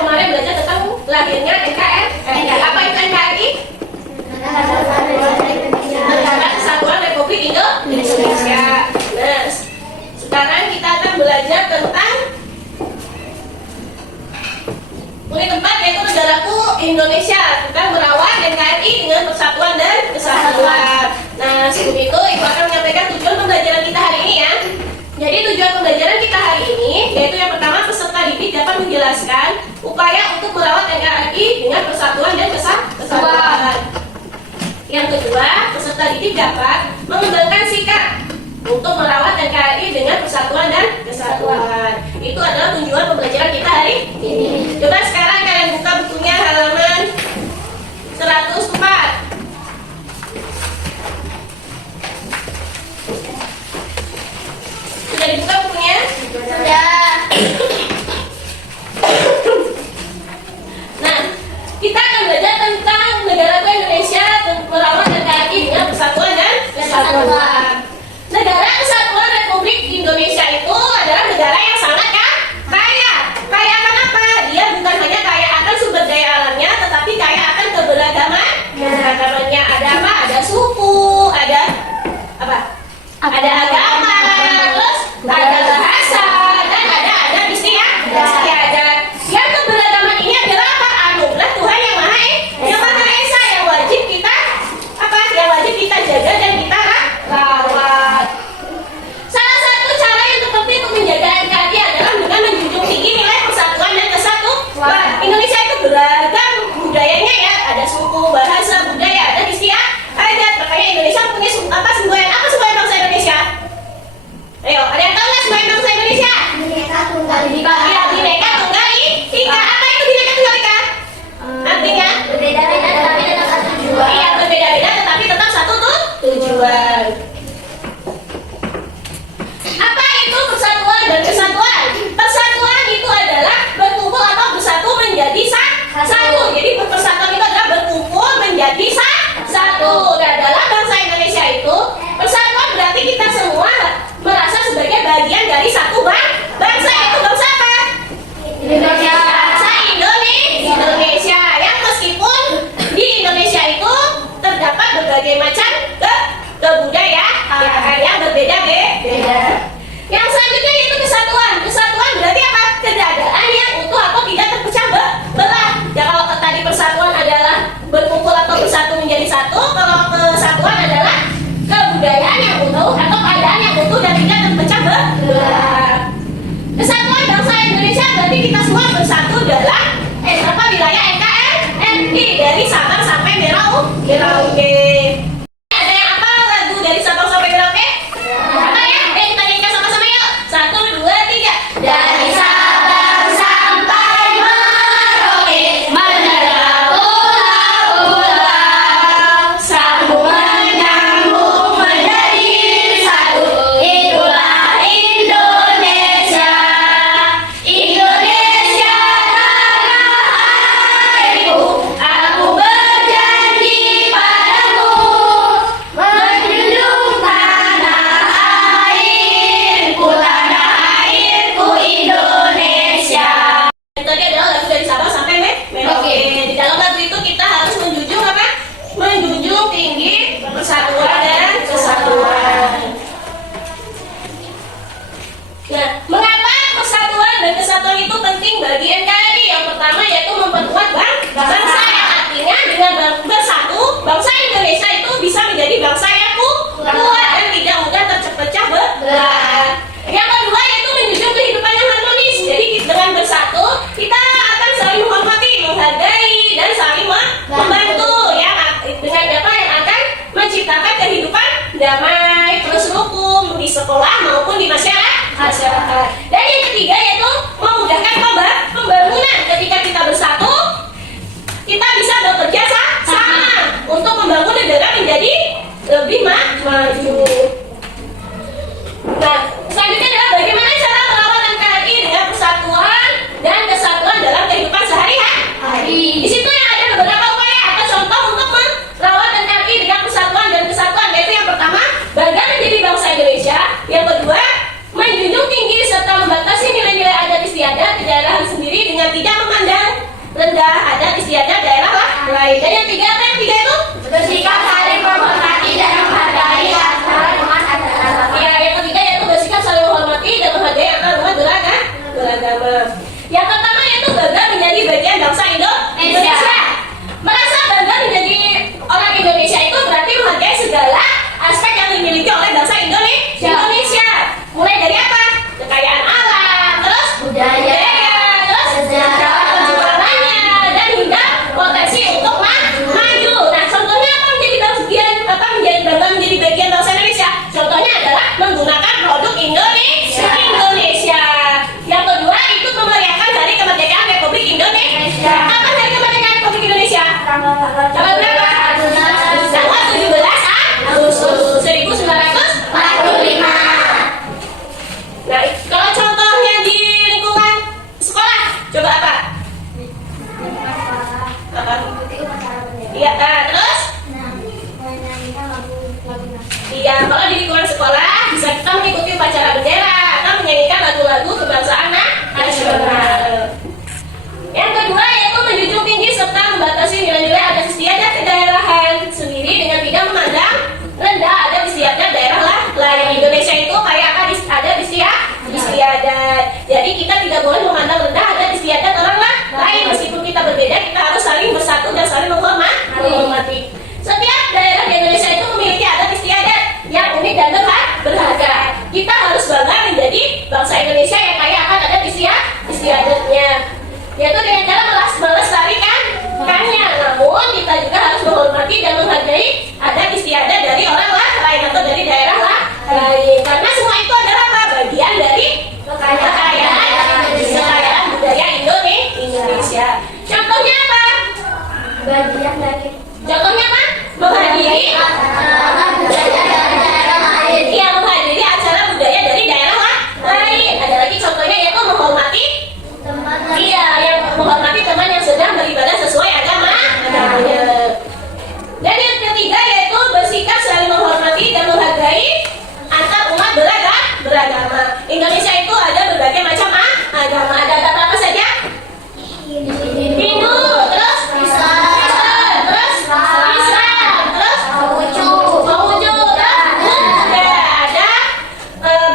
kemarin belajar tentang lahirnya NKRI. Apa itu NKRI? Negara Kesatuan Republik Indonesia. Nah, sekarang kita akan belajar tentang unit 4 yaitu negaraku Indonesia, tentang merawat NKRI dengan persatuan dan kesatuan. Nah, sebelum itu Ibu akan menyampaikan tujuan pembelajaran kita hari ini ya. Jadi tujuan pembelajaran kita hari ini yaitu yang pertama, peserta didik dapat menjelaskan upaya untuk merawat NKRI dengan persatuan dan kesatuan. Yang kedua, peserta didik dapat mengembangkan sikap untuk merawat NKRI dengan persatuan dan kesatuan. Itu adalah tujuan pembelajaran kita hari ini. Coba sekarang kalian buka bukunya halaman 104. Sudah dibuka bukunya? Sudah. Nah, kita akan belajar tentang negara Indonesia merawat NKRI dengan persatuan dan kesatuan. Negara Kesatuan Republik Indonesia itu adalah negara yang sangat kaya. Kaya akan apa? Dia bukan hanya kaya akan sumber daya alamnya, tetapi kaya akan keberagaman. Keberagamannya ada apa? Ada suku, ada apa? Ada agama, terus ada bahasa, dan ada istiadat. Yang keberagaman ini adalah apa? Anugerah Tuhan yang Maha Esa yang wajib kita apa? Yang wajib kita jaga dan kita rawat. Salah satu cara yang terpenting untuk menjaga NKRI adalah dengan menjunjung tinggi nilai persatuan dan kesatuan. Indonesia itu beragam budayanya ya, ada suku, bahasa, budaya, ada istiadat. Makanya Indonesia punya semboyan apa semboyan bangsa Indonesia? Ayo, ada yang tahu nggak semboyan bangsa Indonesia? Bineka Tunggal Ika. Ya, Bineka Tunggal Ika. Apa itu Bineka Tunggal Ika? Artinya? Berbeda-beda tetapi tetap satu tujuan. Iya, berbeda-beda tetapi tetap satu tujuan. Apa itu persatuan dan kesatuan? Persatuan itu adalah berkumpul atau bersatu menjadi satu. Jadi persatuan itu adalah berkumpul menjadi satu. Dan dalam bangsa Indonesia itu, persatuan berarti kita semua merasa sebagai bagian dari satu bangsa. Yaitu bangsa apa? Indonesia. Bangsa Indonesia. Yang meskipun di Indonesia itu terdapat berbagai macam kebudayaan yang berbeda-beda. Yang selanjutnya yaitu kesatuan. Kesatuan berarti apa? Keadaan yang utuh atau tidak terpecah belah. Ya, kalau tadi persatuan adalah berkumpul atau bersatu menjadi satu, kalau kesatuan adalah kebudayaan yang utuh atau keadaan yang utuh dan tidak terpecah belah. Kesatuan bangsa Indonesia berarti kita semua bersatu dalam wilayah NKRI dari Sabang sampai Merauke. Ada yang apa lagu dari Sabang sampai Merauke? Apa ya? Kita nyanyikan sama-sama yuk. 1, 2, 3. Dari Sabang sampai Merauke, menara pulau-pulau, sambung menyambung menjadi satu. Itulah Indonesia, Indonesia tanah airku. Aku berjanji padamu, menjunjung tanah airku Indonesia. Tadi adalah lagu dari Sabang sampai Merauke. Di dalam lagu itu kita harus menjunjung apa? Menjunjung tinggi persatuan dan kesatuan. Nah, mengapa persatuan dan kesatuan itu penting bagi NKRI? Yang pertama yaitu memperkuat bangsa, yang artinya dengan bersatu, bangsa Indonesia itu bisa menjadi bangsa yang kuat dan tidak mudah terpecah belah. Yang kedua yaitu menjunjung kehidupan yang harmonis. Jadi dengan bersatu kita akan saling menghormati, menghargai, dan saling membantu ya, dengan apa yang akan menciptakan kehidupan damai, terus rukun di sekolah maupun di masyarakat. Dan yang ketiga yaitu memudahkan pembangunan. Ketika kita bersatu, kita bisa bekerja sama untuk membangun negara menjadi lebih maju. Nah, selanjutnya adalah bagaimana cara merawat NKRI dengan persatuan dan kesatuan dalam kehidupan sehari-hari. Di situ yang ada beberapa upaya atau contoh untuk merawat NKRI dengan persatuan dan kesatuan, yaitu yang pertama, bangga menjadi bangsa Indonesia. Yang kedua, menjunjung tinggi serta membatasi nilai-nilai adat istiadat kedaerahan sendiri dengan tidak memandang Baik, dan yang tiga apa yang tiga itu? Bersikap saling menghormati dan menghargai antara umat beragama. Ya, yang ketiga yaitu bersikap saling menghormati dan menghargai antar umat beragama. Yang pertama yaitu bangga menjadi bagian bangsa Indonesia. Merasa bangga menjadi orang Indonesia itu berarti menghargai segala aspek yang dimiliki oleh bangsa Indonesia. Mulai dari apa? Kekayaan alam, terus Budaya, terus sejarah, perjuangannya, dan hingga potensi untuk maju. Nah, contohnya apa menjadi bangga menjadi bagian bangsa Indonesia? Contohnya adalah menggunakan produk Indonesia. Yang kedua itu memeriahkan Hari Kemerdekaan Republik Indonesia. Kapan Hari Kemerdekaan Republik Indonesia? Tanggal berapa? Tanggal 17 Agustus 1945. Nah, kalau contohnya di lingkungan sekolah, coba apa? Apa? Iya, terus? Iya, kalau di lingkungan sekolah bisa kita mengikuti upacara bendera atau menyanyikan lagu-lagu kebangsaan nasional. Yang kedua yaitu menjunjung tinggi serta membatasi nilai-nilai adat istiadat kedaerahan sendiri dengan tidak memandang rendah adat istiadat daerah lain. Indonesia itu kayak apa? Adat istiadat. Jadi kita tidak boleh memandang rendah adat istiadat orang lain. Meskipun kita berbeda, kita harus saling bersatu dan saling menghormati. Setiap daerah di Indonesia itu memiliki adat istiadat yang unik dan berharga. Kita harus bangga menjadi bangsa Indonesia yang kaya akan adat istiadatnya, yaitu dengan cara melestarikannya. Namun kita juga harus menghormati dan menghargai adat istiadat dari orang lain atau dari daerah lain, karena semua itu adalah apa? Bagian dari kekayaan budaya Indonesia. Contohnya apa? Bagian dari Contohnya apa? Menghadiri menghadiri acara budaya dari daerah lain. Ada lagi contohnya yaitu menghormati yang menghormati teman yang sedang beribadah sesuai agamanya. Dan yang ketiga yaitu bersikap saling menghormati dan menghargai antar umat beragama. Indonesia itu ada berbagai macam agama. Ada apa saja? Hindu, terus Kristen, terus Islam, terus Konghucu, Buddha. Ada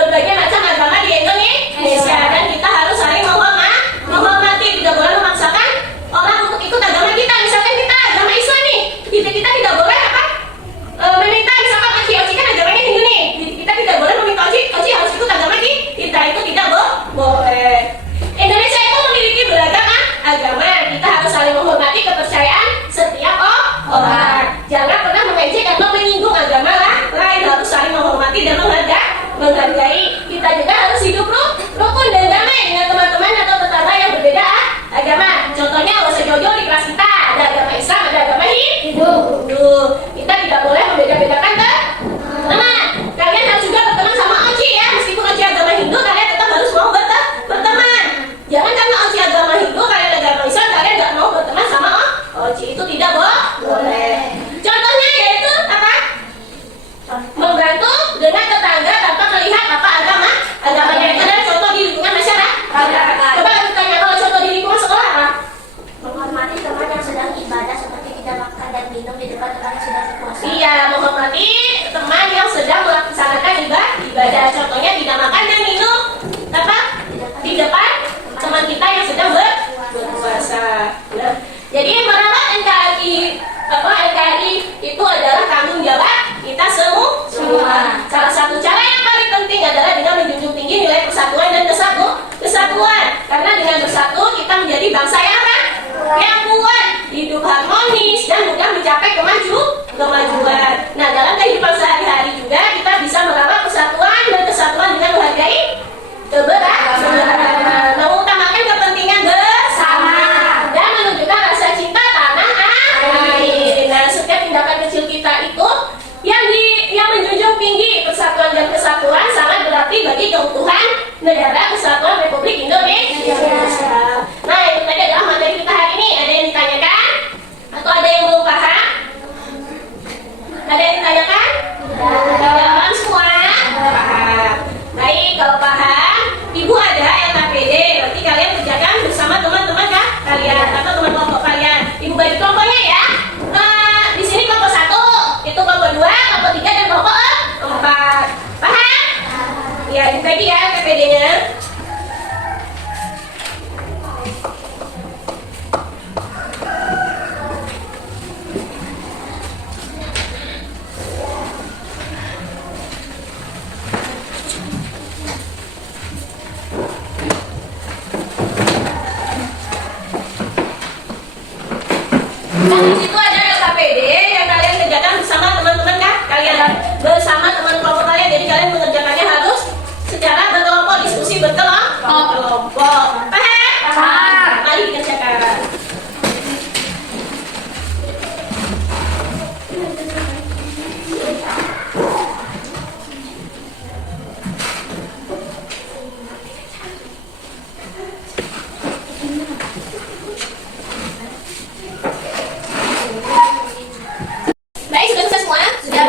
berbagai macam agama di Indonesia dan kita harus saling menghormati. Tidak boleh memaksakan orang untuk ikut agama kita. Misalkan kita agama Islam nih, kita tidak boleh meminta misalkan Oci kan agamanya Hindu nih. Kita tidak boleh meminta Oci harus ikut agama kita. Itu tidak boleh. Indonesia itu memiliki beragam agama. Kita harus saling menghormati kepercayaan setiap orang. Jangan pernah mengejek atau menyinggung agama lain. Harus saling menghormati dan menghargai. Kita juga harus hidup rukun dan damai dengan teman-teman atau tetangga yang berbeda agama. Contohnya Wosejojo di kelas kita ada agama Islam, ada agama Hindu. Kita tidak boleh membeda-bedakan teman. Kalian harus juga berteman sama Oci ya. Meskipun Oci agama Hindu, kalian tetap harus mau berteman. Jangan karena Oci agama Hindu, kalian agama Islam, kalian nggak mau berteman sama Oci. Itu tidak boleh. Contohnya yaitu apa? Membantu dengan tetangga tanpa melihat apa agamanya. Itu adalah contoh di lingkungan masyarakat. Coba tanya kalau contoh di lingkungan sekolah apa? menghormati teman yang sedang ibadah seperti tidak makan dan minum di depan teman yang sedang berpuasa. Iya, menghormati teman yang sedang melaksanakan ibadah. Contohnya tidak makan dan minum apa? Di depan teman kita yang sedang berpuasa. Nah, jadi merawat NKRI itu adalah tanggung jawab kita semua. Salah satu cara yang paling penting adalah dengan menjunjung tinggi nilai persatuan dan kesatuan. Karena dengan bersatu kita menjadi bangsa yang kuat, hidup harmonis dan mudah mencapai kemajuan. Nah, dalam kehidupan sehari-hari juga kita bisa merawat persatuan dan kesatuan dengan menghargai keberagaman, mengutamakan kepentingan bersama dan menunjukkan rasa cinta tanah air. Nah, setiap tindakan kecil kita itu yang menjunjung tinggi persatuan dan kesatuan sangat berarti bagi keutuhan negara Kesatuan Republik Indonesia. Nah, itu tadi adalah materi Di situ ada LKPD yang kalian kerjakan bersama teman-teman kan? Kalian bersama teman kelompok kalian. Jadi kalian mengerjakannya harus secara berkelompok, diskusi berkelompok. Paham? Paham. Mari dikerjakan. Baik, sudah selesai semua? Sudah.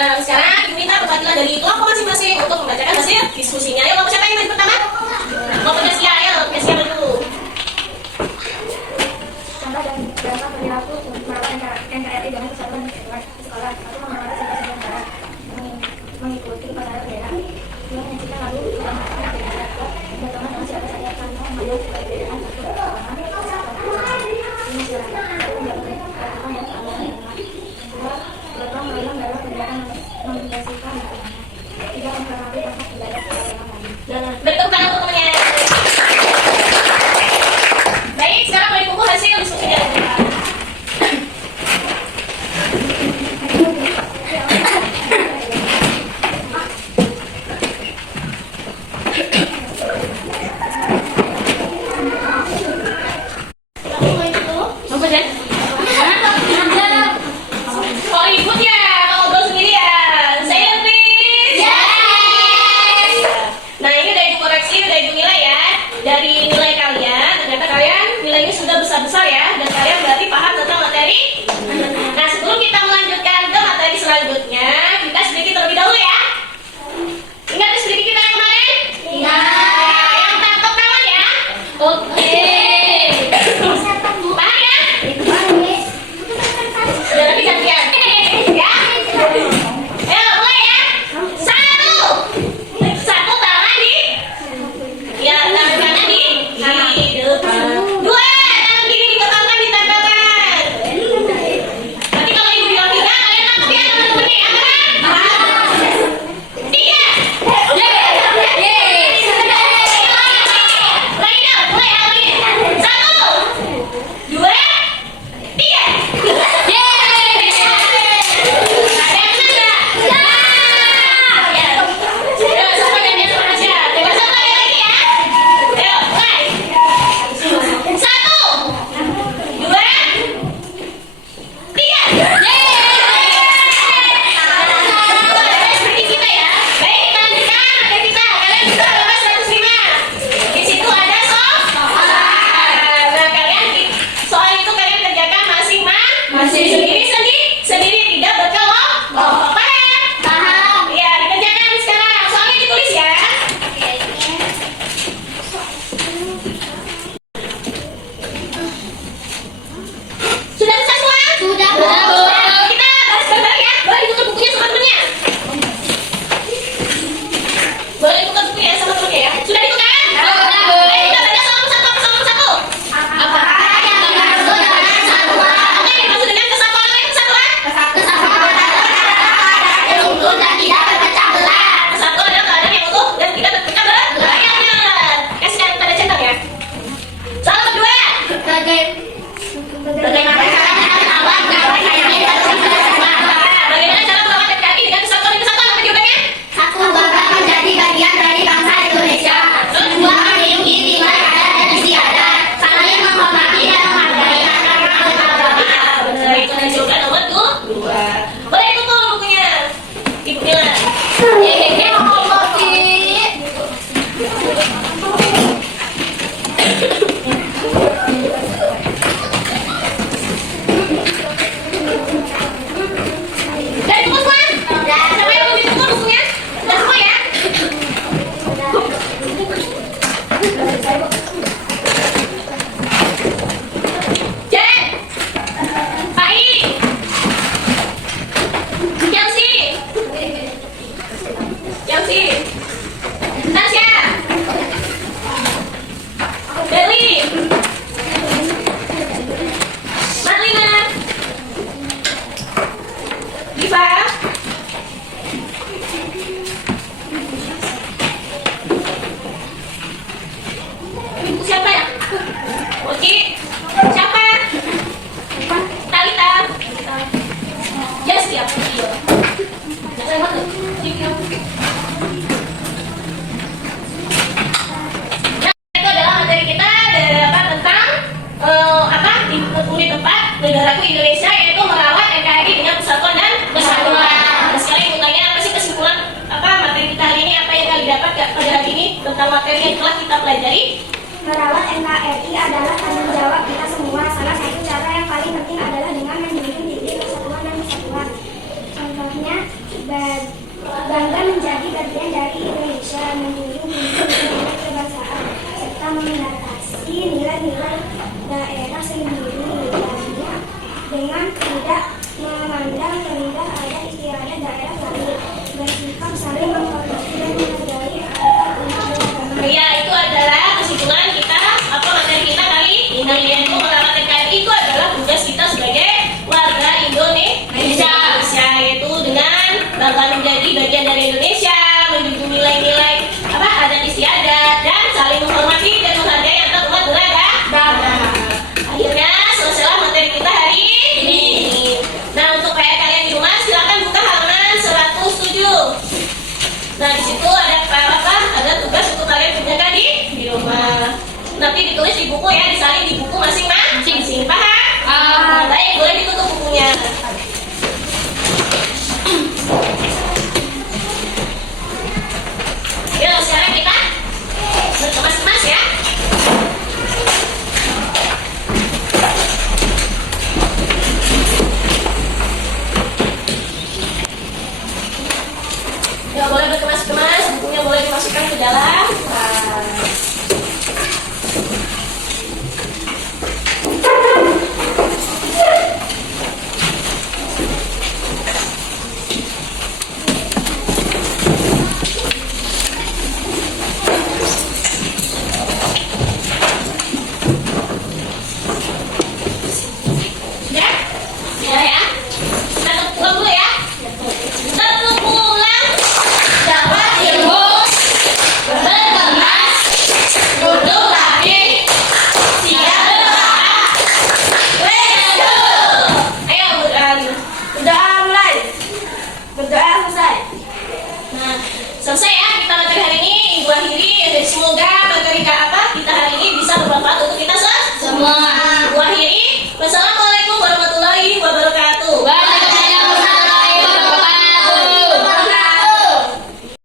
Nah, sekarang diminta perwakilan dari kelompok masing-masing untuk membacakan hasil diskusinya. Ayo, kelompok siapa yang maju pertama? Kelompok Mesia, ayo, Mesia dulu. Contoh dan dampak perilaku merupakan NKRI dengan kesatuan di sekolah. Satu mengenal situasi negara, mengikuti pasar daerah. Dua menyaksikan lagu dan negara. Berteman dengan siapa saja tanpa melihat perbedaan satu perkembangan. Ini silakan. Berkembang dalam kegiatan mengindikasikan. Tiga menghormati tempat ibadah keagamaan lain. Bertepuk tangan untuk temannya. Baik, sekarang boleh kumpul hasil diskusinya. Kalau ikut ya, kalau ngobrol sendirian. Saya please. Nah, ini udah ibu koreksi, udah ibu nilai ya. Dari nilai kalian, ternyata kalian nilainya sudah besar-besar ya. Dan kalian berarti paham tentang materi. Nah, sebelum kita melanjutkan ke materi selanjutnya, kita sedikit terlebih dahulu ya. Ingat sedikit kita yang kemarin? Nah, yang tangkap tangan ya. Oke. Paham ya? Ya, tapi gantian. Ya. Ayo, mulai ya. Satu tangan di. Ya, tangan kanan di depan. Dua, tangan kiri dikotongkan, ditempelkan. Nanti kalau ibu bilang tiga, kalian tangkap ya teman-temannya. Aman? Tiga. Lagi dong, mulai ya, lagi. Satu, dua, tiga. Ada yang menang nggak? Ya. Ya, sama dan yang sama aja. Coba satu kali lagi ya. Ayo, mulai. Satu, dua, tiga. Seperti kita ya. Baik, kita lanjutkan materi kita. Kalian bisa halaman 105. Di situ ada soal. Nah, kalian soal itu kalian kerjakan masing-masing. Sendiri tidak berkelompok. Paham? Ya, dikerjakan sekarang. Soalnya ditulis ya. Sudah selesai semua? Sudah. Kita bahas sebentar ya. Boleh ditutup bukunya sama temennya. Boleh buka bukunya sama temennya ya. Sudah dibuka? Ayo kita baca soal satu. Apa yang dimaksud dengan kesatuan? perilaku Indonesia, yaitu merawat NKRI dengan persatuan dan kesatuan. Nah, sekarang ibu tanya apa sih kesimpulan materi kita hari ini, apa yang kalian dapat pada hari ini tentang materi yang telah kita pelajari? Merawat NKRI adalah tanggung jawab kita semua. Salah satu cara yang paling penting adalah dengan menjunjung tinggi persatuan dan kesatuan. Contohnya, bangga menjadi bagian dari Indonesia, menjunjung tinggi kebangsaan, serta mengatasi nilai-nilai daerah sendiri dengan tidak memandang rendah adat istiadat daerah lain, bersikap saling menghormati dan menghargai antar umat. Ya, itu adalah kesimpulan kita materi kita kali ini, yaitu merawat NKRI itu adalah tugas kita sebagai warga Indonesia, yaitu dengan bangga menjadi bagian dari Indonesia, menjunjung nilai-nilai adat istiadat dan saling menghormati dan menghargai antar umat beragama. Akhirnya selesailah materi kita hari ini. Nah, untuk PR kalian di rumah silakan buka halaman 107. Nah, di situ ada tugas untuk kalian kerjakan di rumah. Nanti ditulis di buku ya, disalin di buku masing-masing. Paham? Baik, boleh ditutup bukunya. Yuk, sekarang kita berkemas-kemas ya. Ya, boleh berkemas-kemas, bukunya boleh dimasukkan ke dalam. Sudah ya? Kita pulang dulu ya. Terpulang dapat ilmu, berkemas, duduk rapi, siap berdoa. Let's go! Ayo berdoa. Berdoa mulai. Berdoa selesai. Nah, selesai ya kita materi hari ini. Ibu akhiri, semoga materi kita hari ini bisa bermanfaat untuk kita semua.